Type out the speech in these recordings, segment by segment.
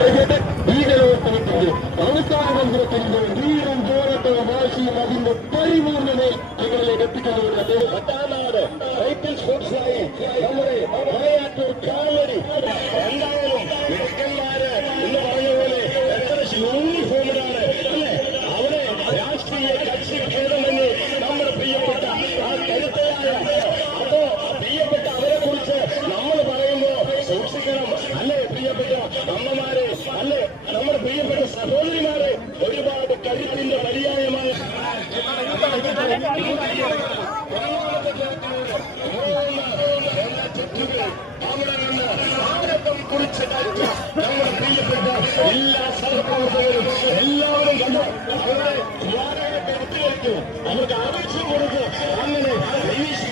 ഭീകരോത്സവത്തിന്റെ അവസാന മന്ത്രത്തിന്റെ വീറും പോരാട്ടവും വാശിയും അതിന്റെ പരിപൂർണതയിൽ നിങ്ങളിലേക്ക് എത്തിക്കുന്നതിന് അദ്ദേഹം പട്ടാനാട് സൈക്കിൾ സ്പോർട്സിനായി നമ്മുടെ മലയാറ്റൂർ കാലടി എന്തായാലും മിടുക്കന്മാര് എന്ന് പറഞ്ഞ പോലെ യൂണിഫോമിലാണ് അല്ലേ അവിടെ രാഷ്ട്രീയ കക്ഷി ഭേദമന്യേ നമ്മുടെ പ്രിയപ്പെട്ട ആ കരുത്തയായ അപ്പോ പ്രിയപ്പെട്ട അവരെ കുറിച്ച് നമ്മൾ പറയുമ്പോ സൂക്ഷിക്കണം അല്ലേ പ്രിയപ്പെട്ട അമ്മമാരെ അല്ലേ നമ്മുടെ പ്രിയപ്പെട്ട സഹോദരിമാരെ ഒരുപാട് കരുത്തിന്റെ പര്യായമായ കുറിച്ച് നമ്മുടെ പ്രിയപ്പെട്ട എല്ലാ സഹപ്രവർത്തകരും എല്ലാവരും കണ്ടു അവരുടെ എടുത്തിരിക്കും അവർക്ക് ആവേശം കൊടുക്കും അങ്ങനെ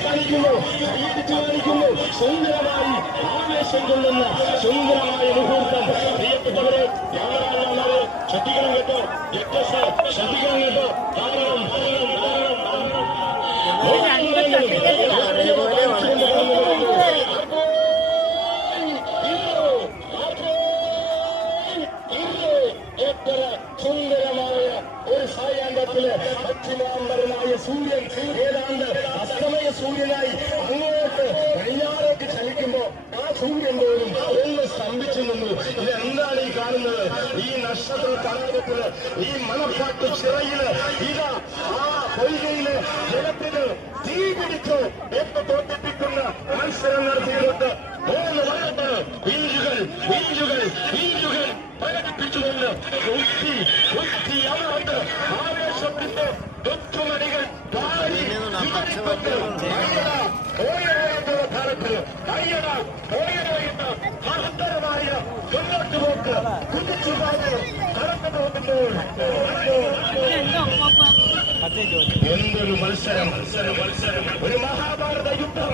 കാണിക്കുന്നു കൈയടിച്ചു കാണിക്കുന്നു സുന്ദരമായി ആവേശം കൊള്ളുന്ന സുന്ദരമായ മുഹൂർത്തം പ്രിയപ്പെട്ടവരെ ഞങ്ങളാണ് ശ്രദ്ധിക്കണം കേട്ടോ ശ്രദ്ധിക്കണം കേട്ടോ കാരണം സുന്ദരമായ ഒരു സായാഹ്നത്തില് പശ്ചിമാംബരനായ സൂര്യൻ ഏതാണ്ട് അസ്തമയ സൂര്യനായി അങ്ങോട്ട് പടിഞ്ഞാറേക്ക് ചലിക്കുമ്പോ ആ സൂര്യൻ പോലും ഒന്ന് സ്തംഭിച്ചു നിന്നു. ഇതെന്താണ് ഈ കാണുന്നത്? ഈ നക്ഷത്ര തടാകത്തില് ഈ മണപ്പാട്ട് ചിറയില് ഇതാ ആ പൊയ്കയില് ജലത്തിന് തീ പിടിച്ചു എന്ന് തോന്നിപ്പിക്കുന്ന മത്സരം നടത്തിയിട്ട് 3 വരട്ട് വീഞ്ചുകൾ പ്രകടിപ്പിച്ചുകൊണ്ട് കുത്തി അവർക്ക് ആവേശത്തിന്റെ തൊറ്റുമണികൾ മഹത്തരമായ മുന്നോട്ട് പോക്ക് കുതിച്ചുപാട് കടന്നു പോകുമ്പോൾ എന്തൊരു മത്സരം ഒരു മഹാഭാരത യുദ്ധം